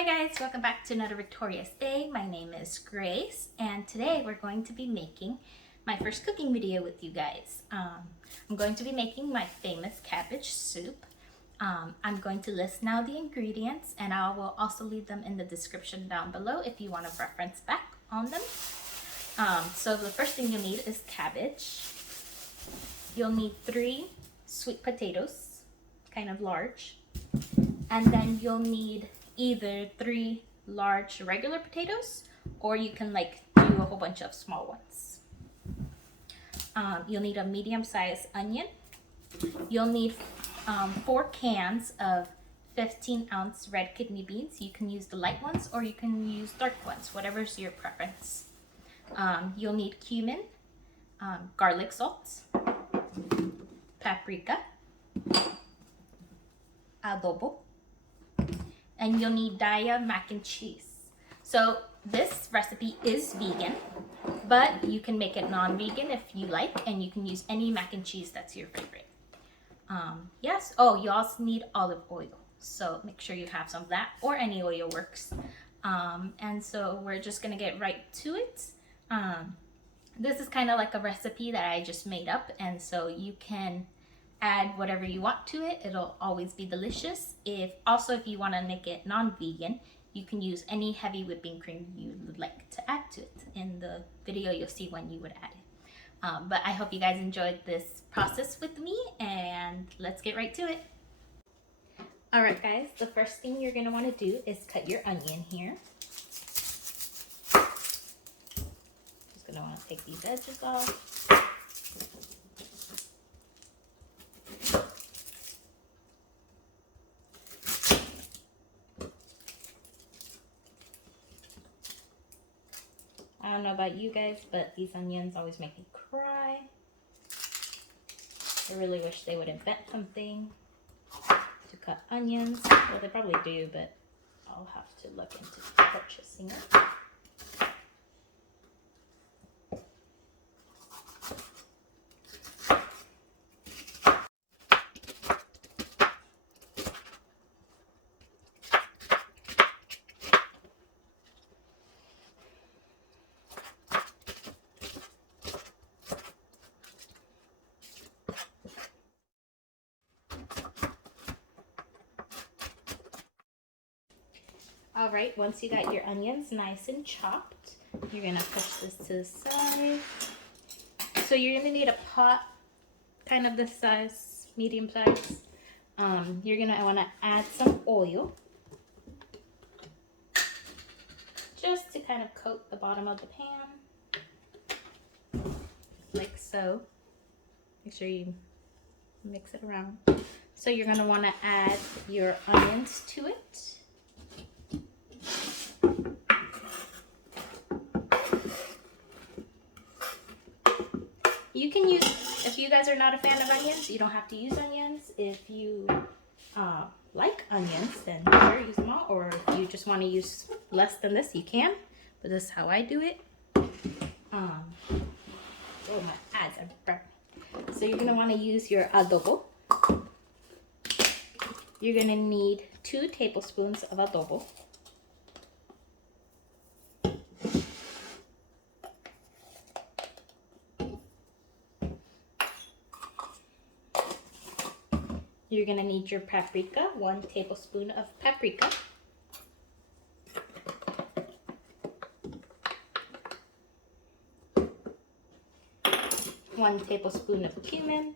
Hi guys, welcome back to another victorious day. My name is Grace and today we're going to be making my first cooking video with you guys. I'm going to be making my famous cabbage soup. I'm going to list now the ingredients and I will also leave them in the description down below if you want to reference back on them. So the first thing you'll need is cabbage. You'll need 3 sweet potatoes, kind of large. And then you'll need either 3 large regular potatoes or you can like do a whole bunch of small ones. You'll need a medium-sized onion. You'll need 4 cans of 15-ounce red kidney beans. You can use the light ones or you can use dark ones, whatever's your preference. You'll need cumin, garlic salt, paprika, adobo, and you'll need Daiya Mac and cheese. So this recipe is vegan, but you can make it non-vegan if you like, and you can use any mac and cheese that's your favorite. Yes, oh, you also need olive oil. So make sure you have some of that, or any oil works. And so we're just gonna get right to it. This is kind of like a recipe that I just made up, and so you can add whatever you want to it. It'll always be delicious. If you want to make it non-vegan, you can use any heavy whipping cream you would like to add to it. In the video you'll see when you would add it. But I hope you guys enjoyed this process with me, and let's get right to it. Alright guys, the first thing you're going to want to do is cut your onion here. Just going to want to take these edges off. I don't know about you guys, but these onions always make me cry. I really wish they would invent something to cut onions. Well, they probably do, but I'll have to look into purchasing it. Alright, once you got your onions nice and chopped, you're going to push this to the side. So you're going to need a pot, kind of this size, medium size. You're going to want to add some oil, just to kind of coat the bottom of the pan, like so. Make sure you mix it around. So you're going to want to add your onions to it. You can use, if you guys are not a fan of onions, you don't have to use onions. If you like onions, then sure, use them all. Or if you just want to use less than this, you can. But this is how I do it. Oh, my eyes are burning. So you're going to want to use your adobo. You're going to need 2 tablespoons of adobo. You're going to need your paprika, 1 tablespoon of paprika. One tablespoon of cumin.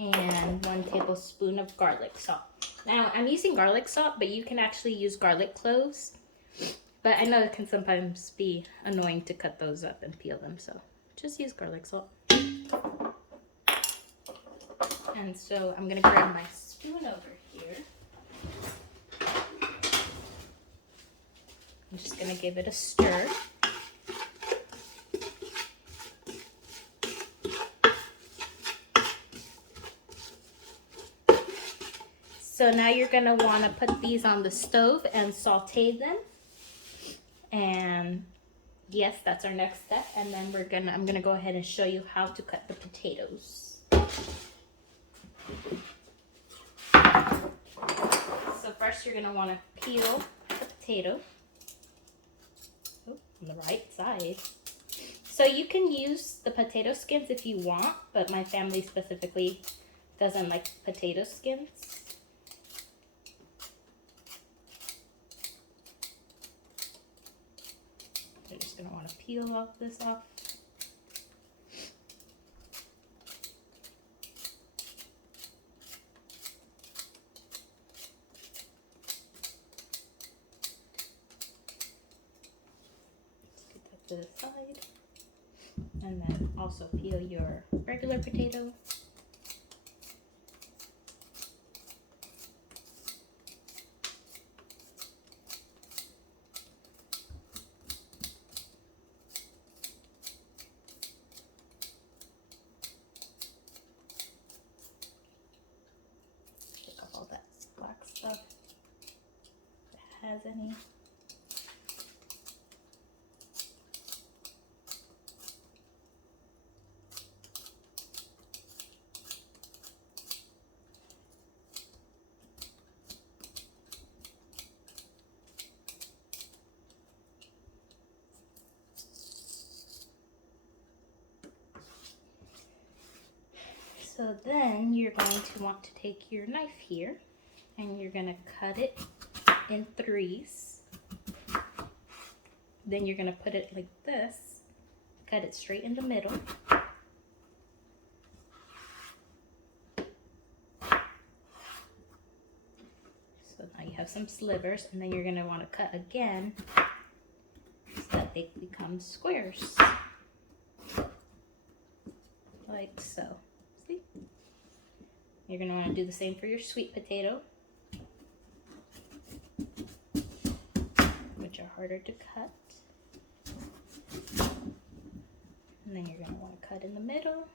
And 1 tablespoon of garlic salt. Now, I'm using garlic salt, but you can actually use garlic cloves. But I know it can sometimes be annoying to cut those up and peel them, so just use garlic salt. And so I'm going to grab my spoon over here. I'm just going to give it a stir. So now you're going to want to put these on the stove and saute them. And yes, that's our next step. And then I'm gonna go ahead and show you how to cut the potatoes. So first you're gonna wanna peel the potato. Oh, on the right side. So you can use the potato skins if you want, but my family specifically doesn't like potato skins. You're just gonna want to peel off this off. Get that to the side. And then also peel your regular potato. Pick up all that black stuff if it has any. So then you're going to want to take your knife here and you're going to cut it in threes. Then you're going to put it like this, cut it straight in the middle. So now you have some slivers, and then you're going to want to cut again so that they become squares. Like so. See? You're going to want to do the same for your sweet potato, which are harder to cut. And then you're going to want to cut in the middle.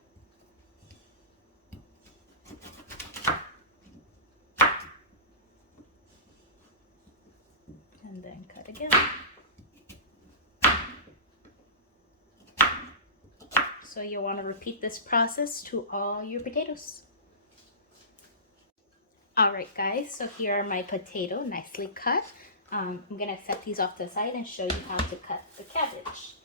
And then cut again. So you'll want to repeat this process to all your potatoes. Alright guys, so here are my potato nicely cut. I'm going to set these off to the side and show you how to cut the cabbage.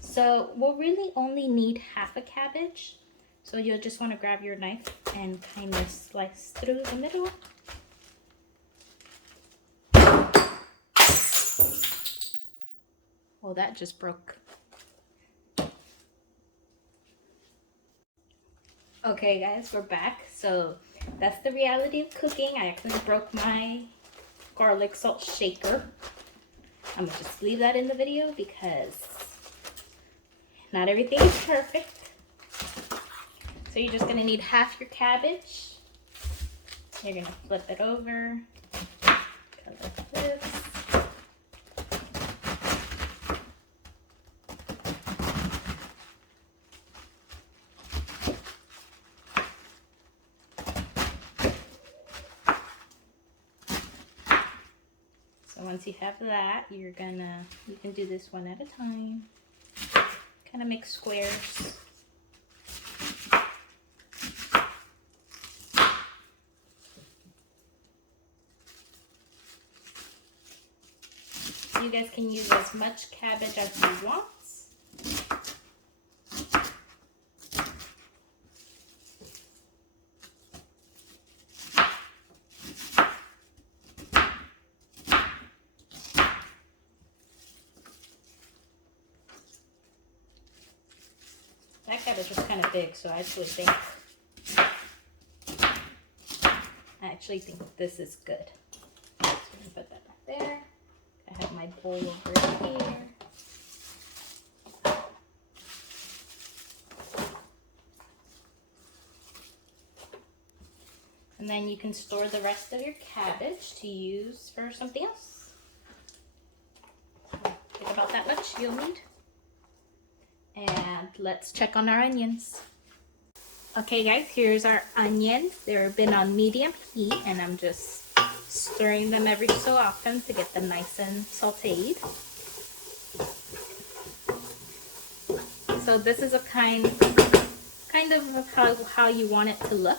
So we'll really only need half a cabbage. So you'll just want to grab your knife and kind of slice through the middle. Well, that just broke. Okay guys, we're back. So that's the reality of cooking. I actually broke my garlic salt shaker. I'm gonna just leave that in the video because not everything is perfect. So you're just gonna need half your cabbage. You're gonna flip it over, like this. So once you have that, you can do this one at a time. Kind of make squares. You guys can use as much cabbage as you want. That cabbage was kind of big, so I actually think this is good. So I'm gonna put that right there. I have my bowl over here. And then you can store the rest of your cabbage to use for something else. Think about that much you'll need. And let's check on our onions. Okay guys, here's our onions. They've been on medium heat and I'm just stirring them every so often to get them nice and sauteed. So this is a kind of how you want it to look.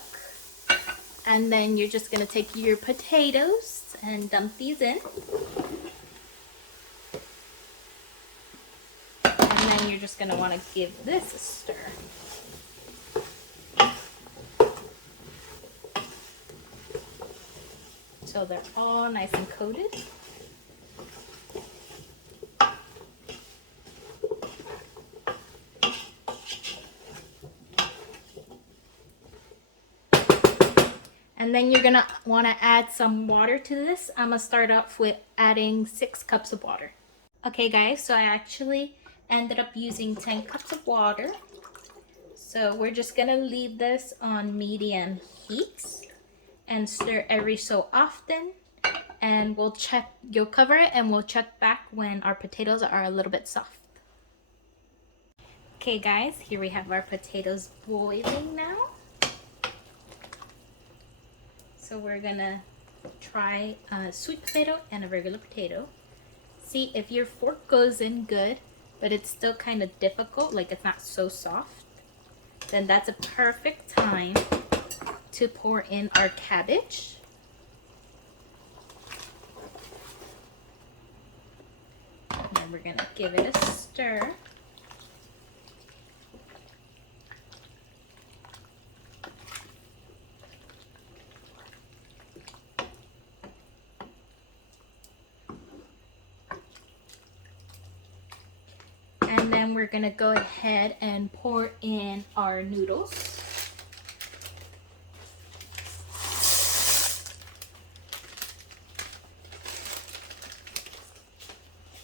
And then you're just gonna take your potatoes and dump these in. And then you're just gonna wanna give this a stir. So they're all nice and coated. And then you're gonna wanna add some water to this. I'm gonna start off with adding 6 cups of water. Okay guys, so I actually ended up using 10 cups of water. So we're just gonna leave this on medium heat and stir every so often. And we'll check, you'll cover it and we'll check back when our potatoes are a little bit soft. Okay guys, here we have our potatoes boiling now. So we're gonna try a sweet potato and a regular potato. See if your fork goes in good, but it's still kind of difficult, like it's not so soft, then that's a perfect time to pour in our cabbage. And then we're gonna give it a stir. And then we're gonna go ahead and pour in our noodles.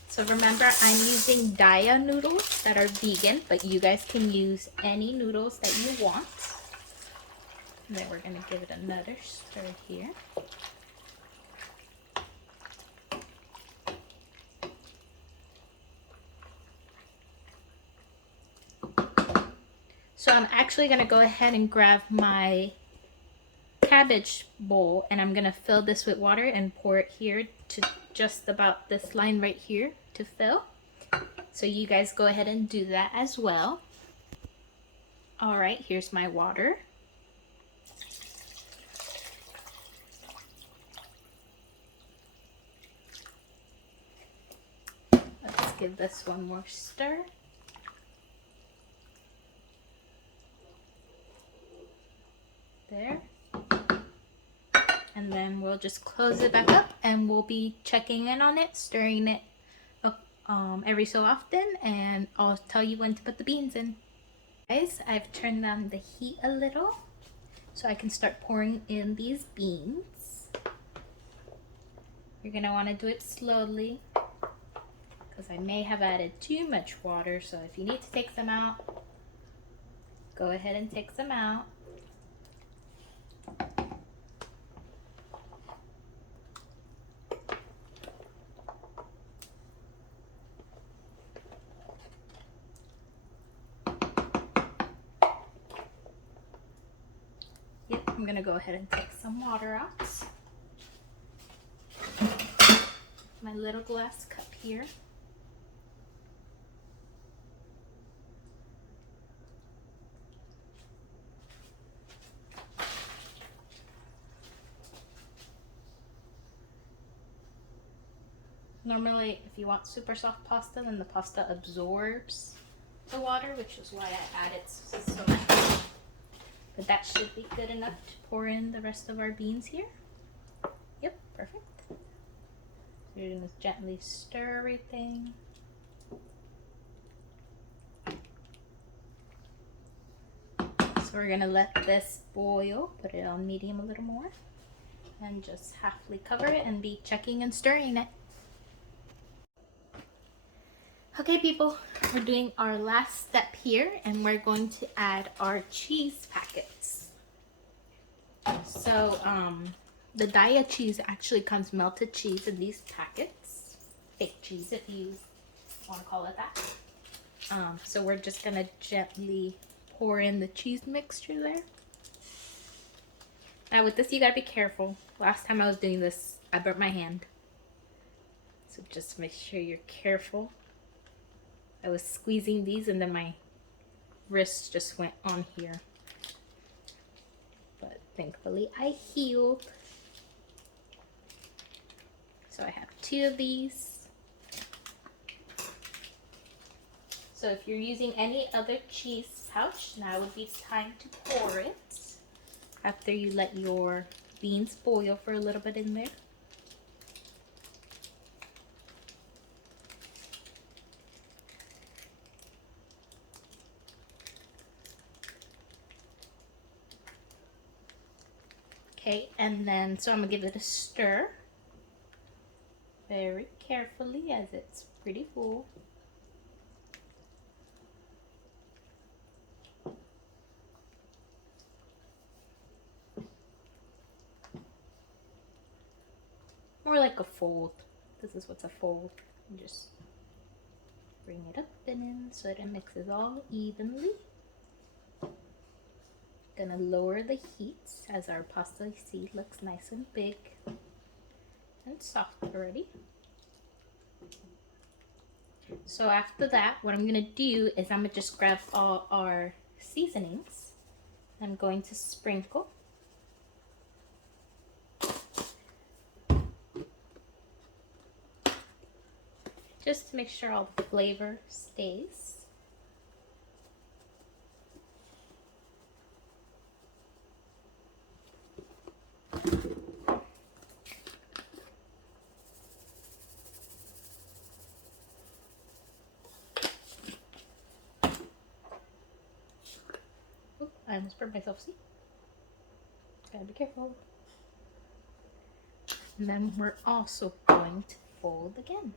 So remember, I'm using Daiya noodles that are vegan, but you guys can use any noodles that you want. And then we're gonna give it another stir here. So I'm actually gonna go ahead and grab my cabbage bowl and I'm gonna fill this with water and pour it here to just about this line right here to fill. So you guys go ahead and do that as well. All right, here's my water. Let's give this one more stir. There. And then we'll just close it back up and we'll be checking in on it, stirring it every so often, and I'll tell you when to put the beans in. Guys, I've turned down the heat a little so I can start pouring in these beans. You're gonna want to do it slowly because I may have added too much water, so if you need to take some out, go ahead and take some out. Yep, I'm gonna go ahead and take some water out. My little glass cup here. Normally, if you want super soft pasta, then the pasta absorbs the water, which is why I added so much. But that should be good enough to pour in the rest of our beans here. Yep, perfect. So you're gonna gently stir everything. So we're gonna let this boil, put it on medium a little more, and just halfly cover it and be checking and stirring it. Okay people, we're doing our last step here and we're going to add our cheese packets. So the Daiya cheese actually comes melted cheese in these packets. Fake cheese if you want to call it that. So we're just going to gently pour in the cheese mixture there. Now with this you got to be careful. Last time I was doing this I burnt my hand. So just make sure you're careful. I was squeezing these and then my wrist just went on here. But thankfully I healed. So I have 2 of these. So if you're using any other cheese pouch, now would be time to pour it after you let your beans boil for a little bit in there. Okay, and then so I'm gonna give it a stir very carefully as it's pretty full. More like a fold. This is what's a fold. You just bring it up and in so that it mixes all evenly. Gonna lower the heat as our pasta, you see, looks nice and big and soft already. So after that, what I'm gonna do is I'm gonna just grab all our seasonings. I'm going to sprinkle. Just to make sure all the flavor stays. Oop, I almost burned myself, see? Gotta be careful. And then we're also going to fold again.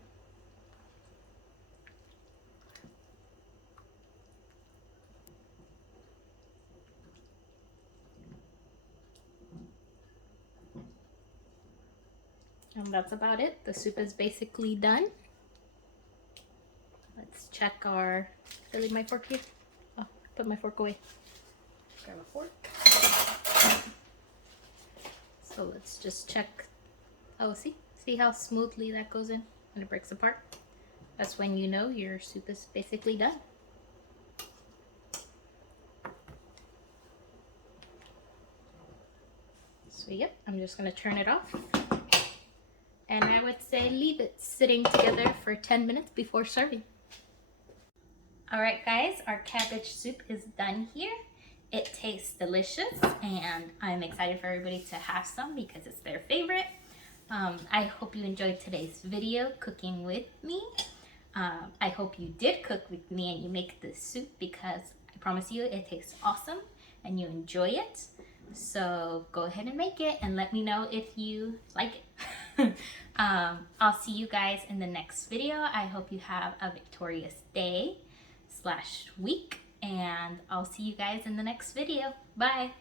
And that's about it. The soup is basically done. Let's check our, did I leave my fork here? Oh, put my fork away. Grab a fork. So let's just check. Oh, see how smoothly that goes in when it breaks apart? That's when you know your soup is basically done. So yep, I'm just gonna turn it off. And I would say leave it sitting together for 10 minutes before serving. All right, guys, our cabbage soup is done here. It tastes delicious, and I'm excited for everybody to have some because it's their favorite. I hope you enjoyed today's video, cooking with me. I hope you did cook with me and you make this soup because I promise you it tastes awesome and you enjoy it. So go ahead and make it and let me know if you like it. I'll see you guys in the next video. I hope you have a victorious day/week, and I'll see you guys in the next video. Bye.